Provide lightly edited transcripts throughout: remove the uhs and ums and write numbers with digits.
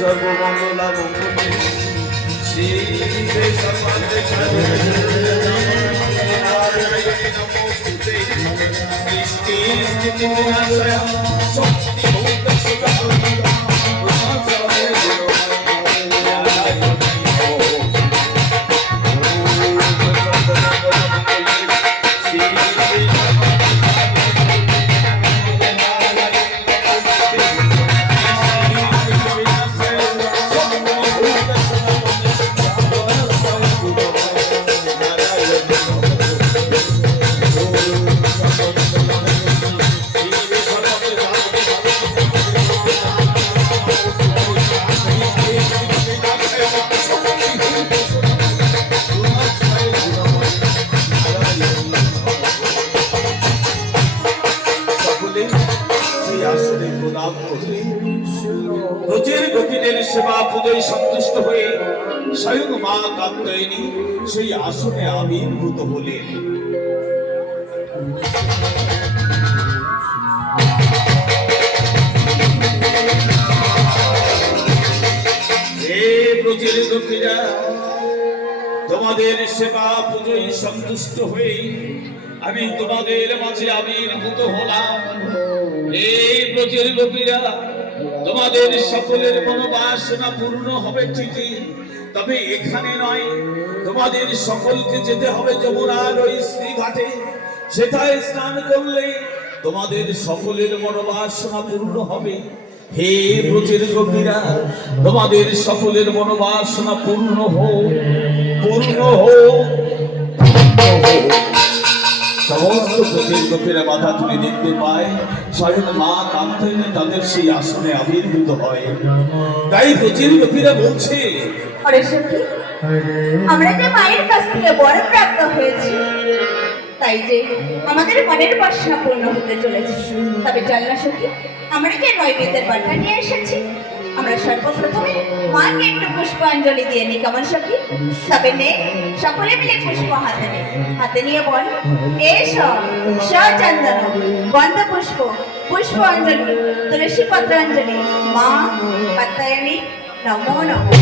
সর্বমঙ্গলা মঙ্গলে শ্রীতে সর্বাধিকারে নারায়ণে নমস্তুতে সৃষ্টি স্থিতি বিনাশায় শক্তি ভূত সদা সেবা পূজায় সন্তুষ্ট হয়ে স্বয়ং মা কাত্যায়নী সেই আসনে আবির্ভূত হলেন। তোমাদের সেবা পূজায় সন্তুষ্ট হয়ে আমি তোমাদের মাঝে আবির্ভূত হলাম। এই ব্রজের লোকেরা, তোমাদের সকলের মনোবাসনা পূর্ণ হবে ঠিকই, তবে এখানে নয়, তোমাদের সকলকে যেতে হবে যমুনার ওই শ্রীঘাটে। সেটায় স্নান করলে তোমাদের সকলের মনোবাসনা পূর্ণ হবে। হে ব্রজের গোপীরা, তোমাদের সকলের মনোবাসনা পূর্ণ হোক, পূর্ণ হোক। সমস্ত ব্রজের গোপীরা মাথা তুলে দেখতে পায় স্বয়ং মা কাত্যায়নী তাদের সেই আসনে আবির্ভূত হয়। তাই ব্রজের গোপীরা বলছে, আমরা যে মায়ের কাছ থেকে বর প্রাপ্ত হয়েছি, তাই যে আমাদের মনের বাসনা পূর্ণ হতে চলেছে। তবে চল না সখী, আমরা যে নৈবেদ্যের বার্তা নিয়ে এসেছি, আমরা সর্বপ্রথমে মাকে একটু পুষ্পাঞ্জলি দিয়ে নিই, কেমন সখী? তবে নে, সকলে মিলে পুষ্প হাতে নিয়ে বল, এসো সচন্দন গন্ধ পুষ্প পুষ্পাঞ্জলি তুলসী পত্রাঞ্জলি মা কাত্যায়নী নমো নমো।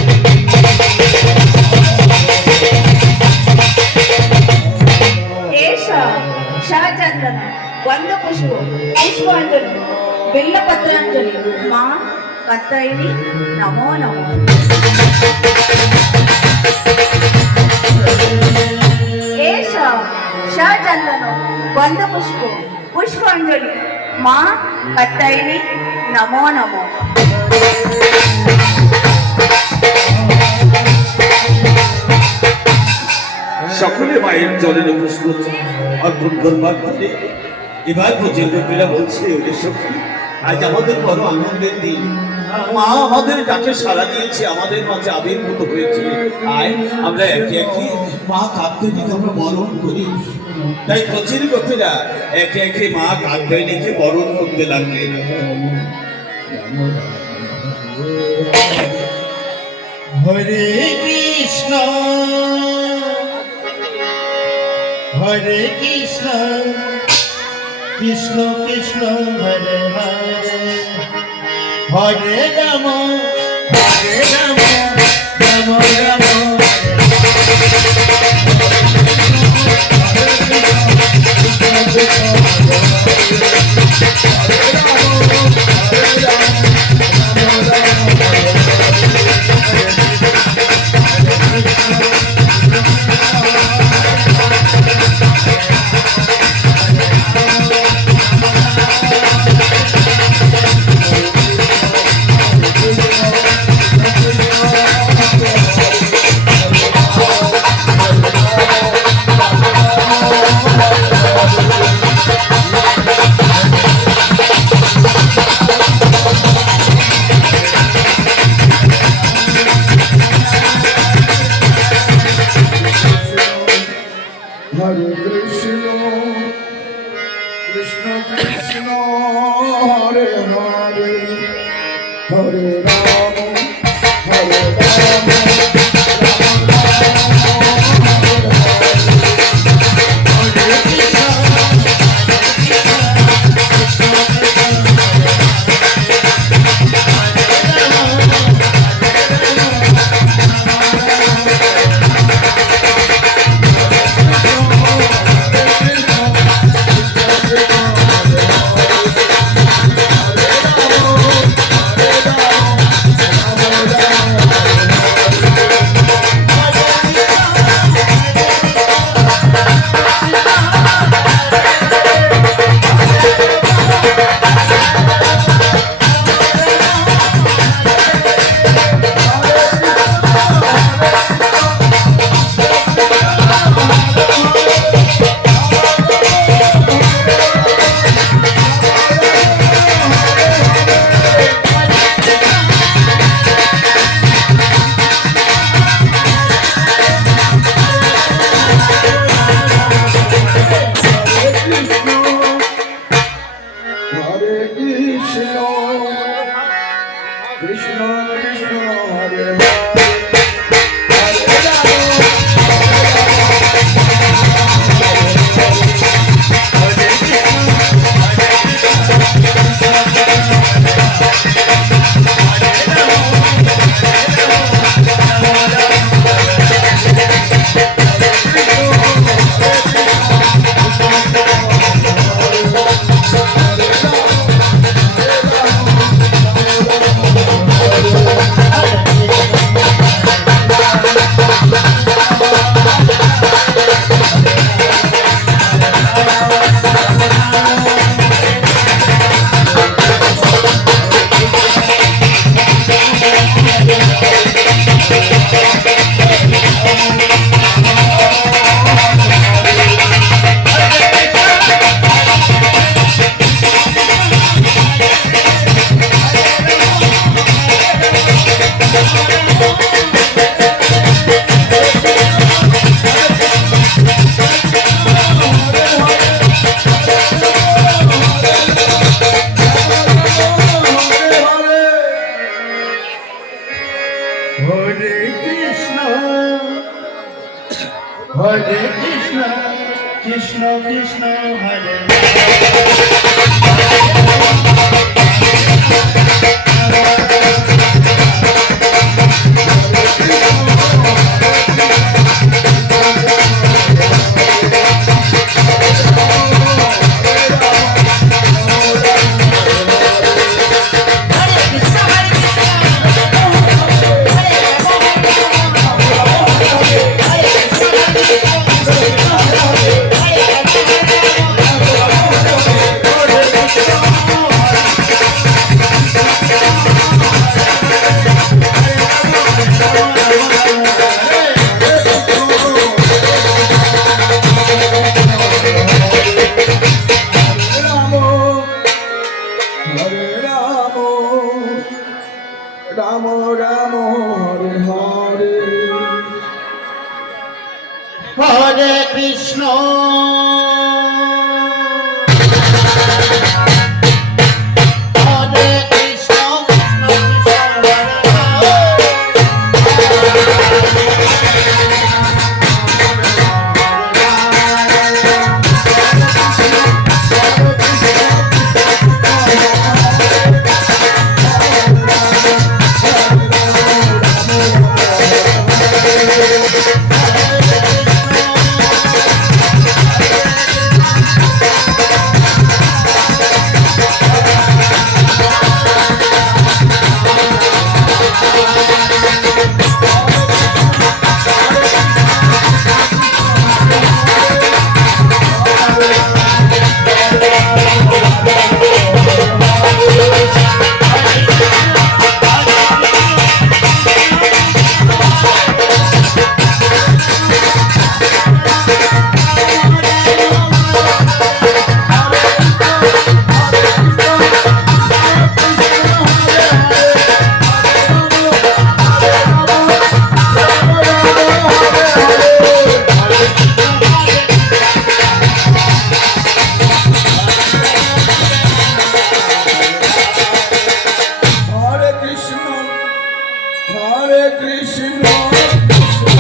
এসো সচন্দন গন্ধ পুষ্প পুষ্পাঞ্জলি বিল্লপত্রাঞ্জলি মা কাত্যায়নী নমো নমো। এসো সচন্দন গন্ধ পুষ্প পুষ্পাঞ্জলি মা কাত্যায়নী নমো নমো। সকলে মায়ের জলের পুষ্প অর্পণ করবার পরে এবার ব্রজের গোপীরা বলছে, ওরে সখী, আজ আমাদের বড় আনন্দের দিন। মা আমাদের ডাকে সাড়া দিয়েছে, আমাদের মাঝে আবির্ভূত হয়েছে। আয় আমরা একে একে মা কাত্যায়নীকে আমরা বরণ করি। তাই ব্রজের গোপীরা একে একে মা কাত্যায়নীকে বরণ করতে লাগলেন। হরে কৃষ্ণ হরে কৃষ্ণ কৃষ্ণ কৃষ্ণ হরে হরে হরে রাম রাম রাম কৃষ্ণ কৃষ্ণ হরে হরে হরে রাম হরে Krishna Hare Krishna, Krishna Krishna Hare Ram Ram Hare Hare Hare Krishna Hare Krishna Krishna Krishna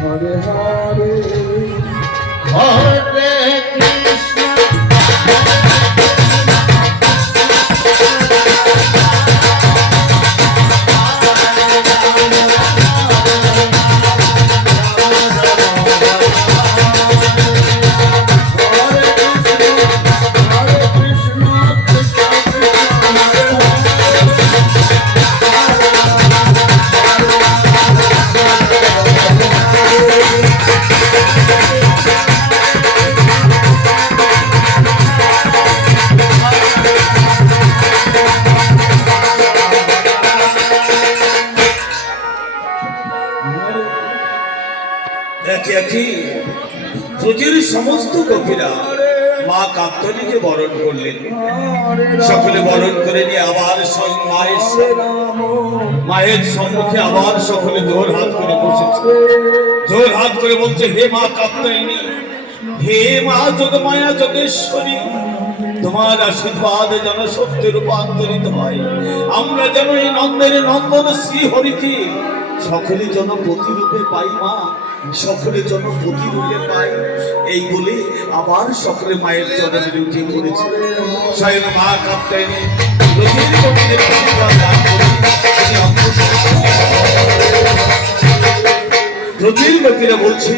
Hare হরে হরে কৃষ্ণ হরে কৃষ্ণ কৃষ্ণ কৃষ্ণ হরে হরে একে একে ব্রজের সমস্ত গোপীরা মা কাত্যায়নীকে বরণ করলেন। সকলে বরণ করে নিয়ে আবার স্বয়ং মায়ের সম্মুখে আবার সকলে জোর হাত করে বসেছে। জোর হাত করে বলছে, হে মা কাত্যায়নী, হে মা যোগমায়া যোগেশ্বরী, তোমার আশীর্বাদ যেন সত্যে রূপান্তরিত হয়। আমরা যেন এই নন্দের নন্দন শ্রী হরিকে সকলে যেন প্রতিরূপে পাই মা, সকলে যেন প্রতিরূপে পাই। এই বলে আবার সকলে মায়ের চরণে উঠে পড়েছে। স্বয়ং মা কাত্যায়নী ব্রজের গোপীদের আশীর্বাদ দান করে তিনি অগ্রসর হলেন। ব্রজের গোপীরা বলছে,